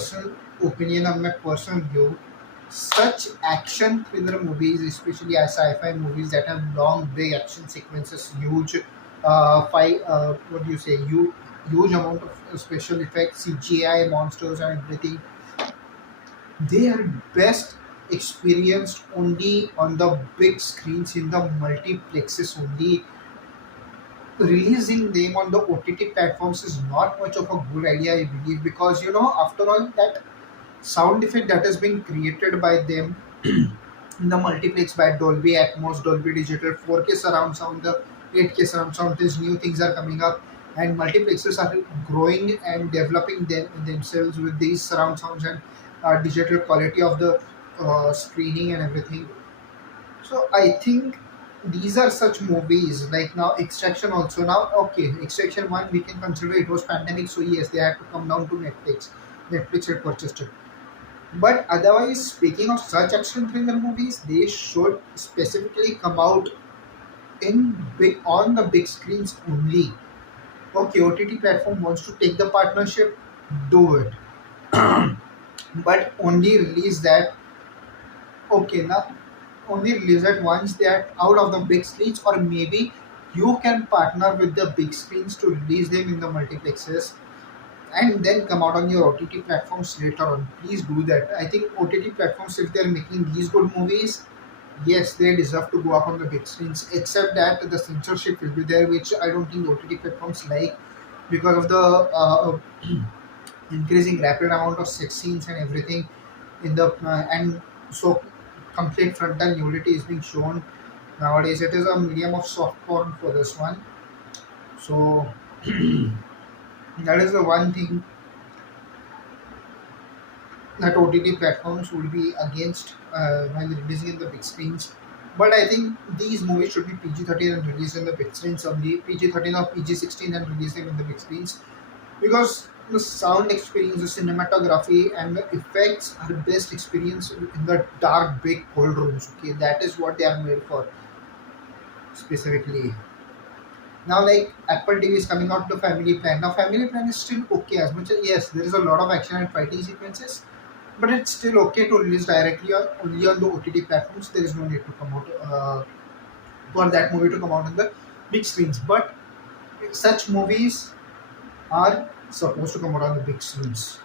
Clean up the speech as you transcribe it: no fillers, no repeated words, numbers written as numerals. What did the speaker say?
personal opinion, on my personal view, such action thriller movies, especially as sci-fi movies that have long, big action sequences, huge, what do you say, huge amount of special effects, CGI monsters and everything, they are best experienced only on the big screens in the multiplexes only. Releasing them on the OTT platforms is not much of a good idea, I believe, because after all, that sound effect that has been created by them in the multiplex by Dolby Atmos, Dolby Digital, 4K surround sound, the 8K surround sound, these new things are coming up, and multiplexes are growing and developing themselves with these surround sounds and digital quality of the screening and everything. So I think these are such movies like now Extraction also. Now okay, Extraction 1 we can consider it was pandemic, so yes, they had to come down to Netflix. Netflix had purchased it. But otherwise, speaking of such action thriller movies, they should specifically come out in big on the big screens only. Okay, OTT platform wants to take the partnership, do it, but only release that. Okay, now only release it once they are out of the big screens, or maybe you can partner with the big screens to release them in the multiplexes and then come out on your OTT platforms later on. Please do that. I think OTT platforms, if they're making these good movies, yes, they deserve to go up on the big screens. Except that the censorship will be there, which I don't think OTT platforms like, because of the increasing rapid amount of sex scenes and everything in the and so complete frontal nudity is being shown nowadays. It is a medium of soft porn for this one. So that is the one thing that OTT platforms would be against while releasing in the big screens. But I think these movies should be PG-13 and released in the big screens only. PG-13 or PG-16 and release them in the big screens, because the sound experience, the cinematography, and the effects are best experienced in the dark, big, cold rooms. Okay, that is what they are made for specifically. Now, like Apple TV is coming out the Family Plan. Now, Family Plan is still okay, as much as yes, there is a lot of action and fighting sequences, but it's still okay to release directly or only on the OTT platforms. There is no need to come out for that movie to come out on the big screens. But such movies are supposed to come out on the big screens.